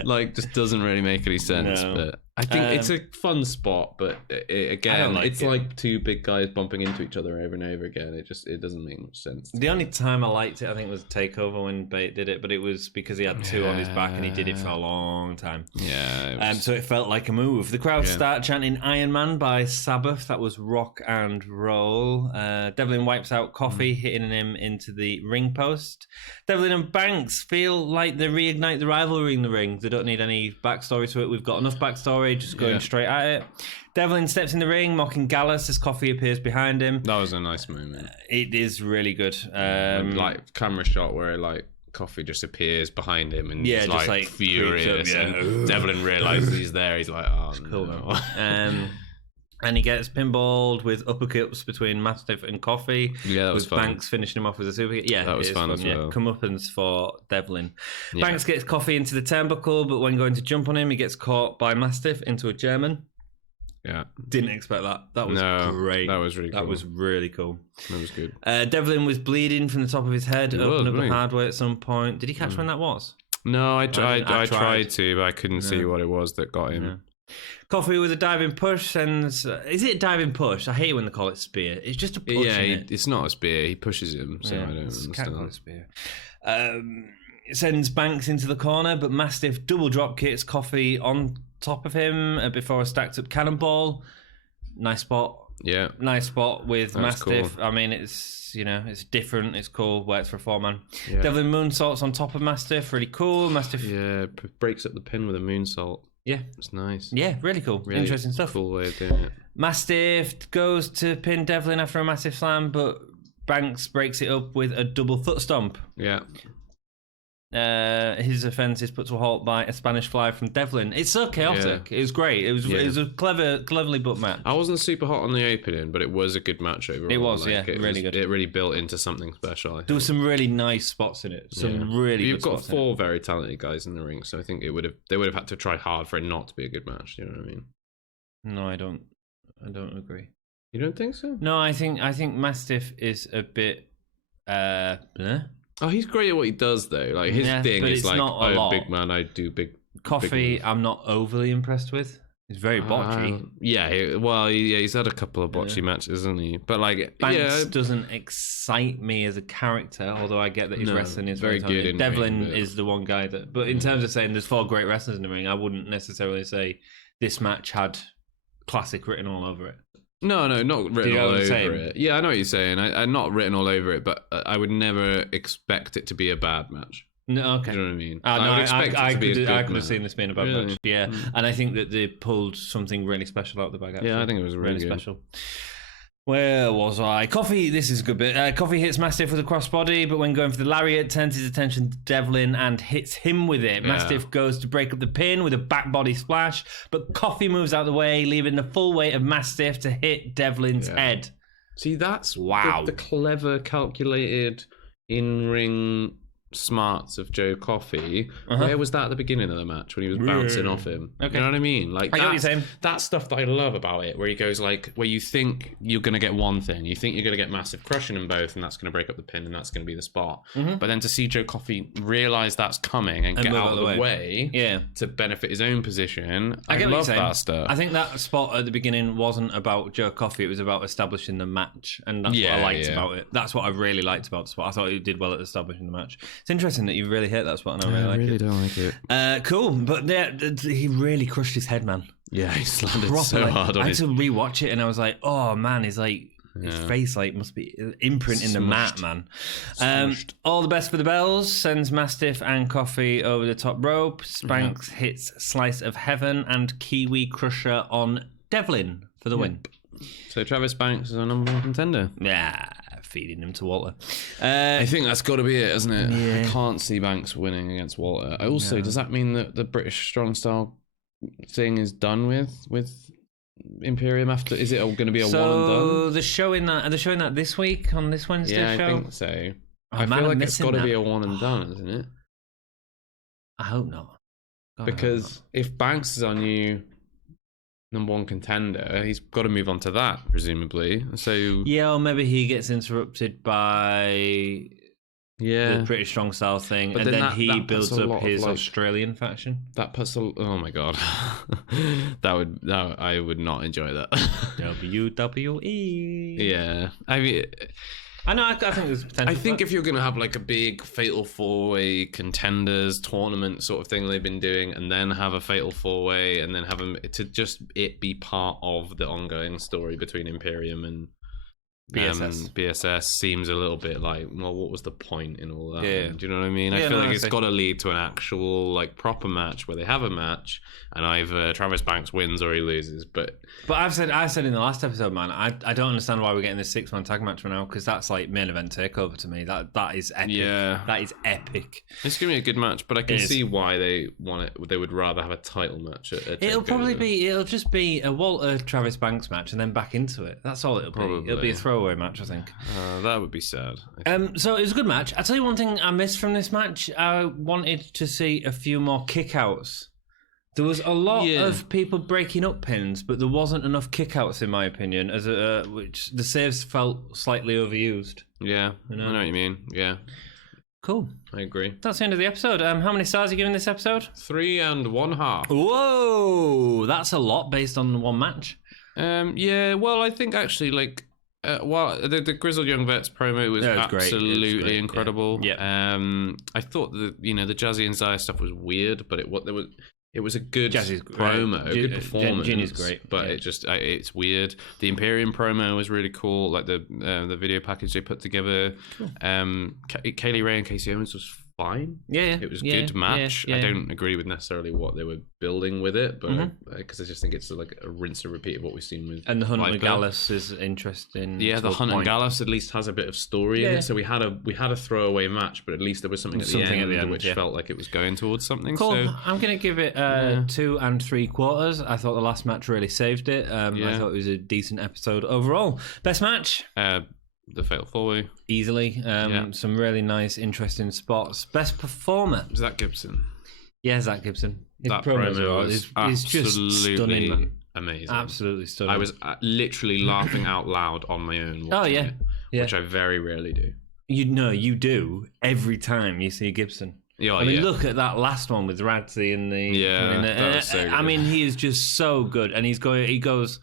like just doesn't really make any sense. No. But I think it's a fun spot, but it's like two big guys bumping into each other over and over again. It doesn't make much sense. The only time I liked it, I think, was Takeover when Bate did it, but it was because he had two on his back and he did it for a long time. Yeah. So it felt like a move. The crowd start chanting Iron Man by Sabbath. That was rock and roll. Devlin wipes out Coffey, hitting him into the ring post. Devlin and Banks feel like they reignite the rivalry in the ring. They don't need any backstory to it. We've got enough backstory. Just going straight at it. Devlin steps in the ring, mocking Gallus as Coffey appears behind him. That was a nice moment. It is really good. Like camera shot where like Coffey just appears behind him and he's like furious. And Devlin realizes he's there. He's like, oh, cool, no. And he gets pinballed with uppercuts between Mastiff and Coffey. Yeah, that was fun. Banks finishing him off with a super kick. Yeah, that was fun as well. Comeuppance for Devlin. Yeah. Banks gets Coffey into the turnbuckle, but when going to jump on him, he gets caught by Mastiff into a German. Yeah. Didn't expect that. That was great. That was really cool. That was really cool. That was good. Devlin was bleeding from the top of his head, opened up the hard way at some point. Did he catch when that was? No, I tried to, but I couldn't see what it was that got him. Yeah. Coffey with a diving push sends... is it a diving push? I hate when they call it spear. It's just a push, it's not a spear. He pushes him, so I don't understand. Can't call it spear. Sends Banks into the corner, but Mastiff double drop kicks Coffey on top of him before a stacked up cannonball. Nice spot. Yeah. Nice spot with Mastiff. Cool. I mean, it's it's different. It's cool. Works for a 4-man. Yeah. Devlin moonsaults on top of Mastiff. Really cool. Mastiff. Yeah, breaks up the pin with a moonsault. Yeah. It's nice. Yeah, really cool. Really interesting stuff. Cool way of doing it. Mastiff goes to pin Devlin after a massive slam, but Banks breaks it up with a double foot stomp. Yeah. His offense is put to a halt by a Spanish fly from Devlin. It's so chaotic. It was great. It was a cleverly booked match. I wasn't super hot on the opening, but it was a good match overall. It was, really good. It really built into something special. There were some really nice spots in it. You've got 4 very talented guys in the ring, so I think they would have had to try hard for it not to be a good match. You know what I mean? No, I don't agree. You don't think so? No, I think Mastiff is a bit bleh. Oh, he's great at what he does, though. Like his thing is like, I'm big man, I do big. Coffey, I'm not overly impressed with. He's very botchy. He's had a couple of botchy matches, hasn't he? But like, Banks doesn't excite me as a character. Although I get that his wrestling is very good. Devlin is the one guy that. But in terms of saying there's 4 great wrestlers in the ring, I wouldn't necessarily say this match had classic written all over it. No, not written all over it. Yeah, I know what you're saying. I'm not written all over it, but I would never expect it to be a bad match. No, okay. Do you know what I mean? I would expect it to be a good match. I could have seen this being a bad match. Yeah, and I think that they pulled something really special out of the bag. Actually. Yeah, I think it was really special. Where was I? Coffey, this is a good bit. Coffey hits Mastiff with a crossbody, but when going for the lariat, turns his attention to Devlin and hits him with it. Yeah. Mastiff goes to break up the pin with a back body splash, but Coffey moves out of the way, leaving the full weight of Mastiff to hit Devlin's head. See, that's the clever, calculated in-ring smarts of Joe Coffey. Where was that at the beginning of the match when he was bouncing off him? Okay. You know what I mean? Like, I get what you're saying. That's stuff that I love about it, where he goes like, where you think you're going to get one thing, you think you're going to get Mastiff crushing them both, and that's going to break up the pin, and that's going to be the spot. But then to see Joe Coffey realize that's coming and get out of the way to benefit his own position, I love that stuff. I think that spot at the beginning wasn't about Joe Coffey, it was about establishing the match, and that's what I liked about it. That's what I really liked about the spot. I thought he did well at establishing the match. It's interesting that you really hit that spot, and I really don't like it. Cool, but he really crushed his head, man. Yeah, he slammed it so hard on his... I had to rewatch it, and I was like, oh man, his face must be imprinting the mat, man. All the best for the bells. Sends Mastiff and Coffey over the top rope. Banks hits Slice of Heaven and Kiwi Crusher on Devlin for the win. So Travis Banks is our number 1 contender. Yeah, feeding him to Walter. I think that's got to be it, isn't it? Yeah. I can't see Banks winning against Walter. Does that mean that the British strong style thing is done with Imperium after? Is it going to be a one and done? So they're showing that this week on this Wednesday show. Yeah, I think so. Oh, I man, feel I'm like it's got to missing be that. a one and done, isn't it? I hope not. God, Because if Banks is our new number one contender, he's got to move on to that, presumably. So yeah, or maybe he gets interrupted by yeah, the British Strong Style thing, But and then then that he puts builds a up lot of, his like- Australian faction. that puts a. Oh my god, I would not enjoy that. WWE. Yeah, I mean. I know. I think there's potential. I think if you're going to have like a big Fatal 4-Way contenders tournament sort of thing they've been doing, and then have a Fatal 4-Way, and then have them to just it be part of the ongoing story between Imperium and BSS seems a little bit like, well, what was the point in all that? Yeah. Do you know what I mean? Yeah, I feel no, like I it's see. got to lead to an actual like proper match where they have a match, and either Travis Banks wins or he loses. But I said in the last episode, man, I don't understand why we're getting this 6-man tag match right now, because that's like main event takeover to me. That is epic. Yeah. That is epic. it's gonna be a good match. But I can It is. see why they want it. They would rather have a title match. It'll just be a Walter Travis Banks match and then back into it. That's all it'll be. Probably. It'll be a throwaway match, I think. That would be sad. So it was a good match. I'll tell you one thing I missed from this match. I wanted to see a few more kickouts. There was a lot of people breaking up pins, but there wasn't enough kickouts, in my opinion, which the saves felt slightly overused. Yeah, I know what you mean. Yeah, Cool. I agree. That's the end of the episode. How many stars are you giving this episode? 3.5. Whoa, that's a lot based on one match. Yeah, well, I think actually, like, the Grizzled Young Vets promo was Yeah, it was great. absolutely It was great, incredible. yeah. I thought the Jazzy and Zaya stuff was weird, but it was a good Jazzy's promo, a good performance. Ginny's great, but yeah. it's weird. The Imperium promo was really cool, like the video package they put together. Cool. Kaylee Ray and Casey Owens was fine. Yeah, It was a good match. yeah. I don't agree with necessarily what they were building with it, but because I just think it's like a rinse and repeat of what we've seen with And the Hunt and Viper. Gallus is interesting. Yeah, to the a Hunt and point. Gallus at least has a bit of story in Yeah. it. So we had a throwaway match, but at least there was something at the end, which yeah. felt like it was going towards something. Cool. So I'm going to give it 2 3/4. I thought the last match really saved it. I thought it was a decent episode overall. Best match? the Fatal 4-Way. Easily. Some really nice, interesting spots. Best performer? Zach Gibson. Yeah, Zach Gibson. His That promos promo are was is just stunning, man. amazing. Absolutely stunning. I was literally laughing out loud on my own watching it, which I very rarely do. You do every time you see Gibson. Yeah, I mean, look at that last one with Radzi and the. Yeah, that was so good. I mean, he is just so good, and he goes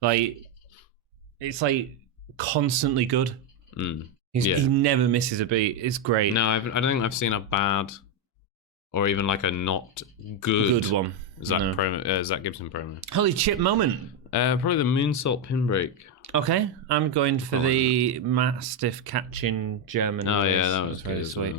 like, it's like constantly good. He never misses a beat. It's great. No, I don't think I've seen a bad or even like a not good one. Zach Gibson promo. Holy chip moment. Probably the moonsault pin break. Okay, I'm going for the Mastiff catching German. Oh race. yeah, that was very good. sweet.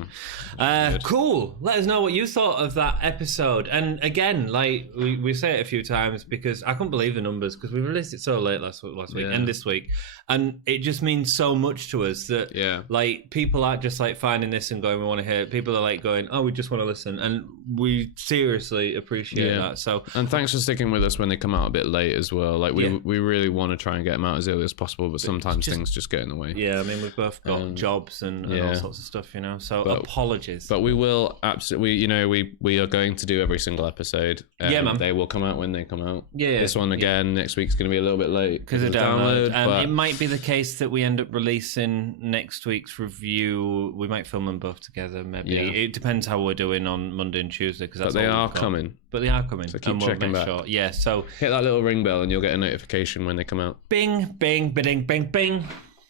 Well. Cool. Let us know what you thought of that episode. And again, like we say it a few times because I couldn't believe the numbers because we released it so late last week and this week, and it just means so much to us that like people aren't just like finding this and going, we want to hear it. People are like going, oh, we just want to listen, and we seriously appreciate that. So and thanks for sticking with us when they come out a bit late as well. Like we really want to try and get them out as early as possible, but sometimes things just get in the way. Yeah, I mean we've both got jobs and all sorts of stuff, So apologies. But we will absolutely, we are going to do every single episode. Man. They will come out when they come out. Yeah. This one again next week's going to be a little bit late because of download. But it might be the case that we end up releasing next week's review. We might film them both together. Maybe it depends how we're doing on Monday and Tuesday. Because they are coming. But they are coming. So keep checking back. Sure. Yeah. So hit that little ring bell and you'll get a notification when they come out. Bing, bing, bing, bing, bing.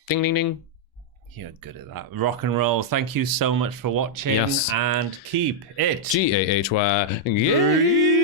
Ding, ding, ding. You're good at that. Rock and roll. Thank you so much for watching. Yes. And keep it GAHY. Yeah.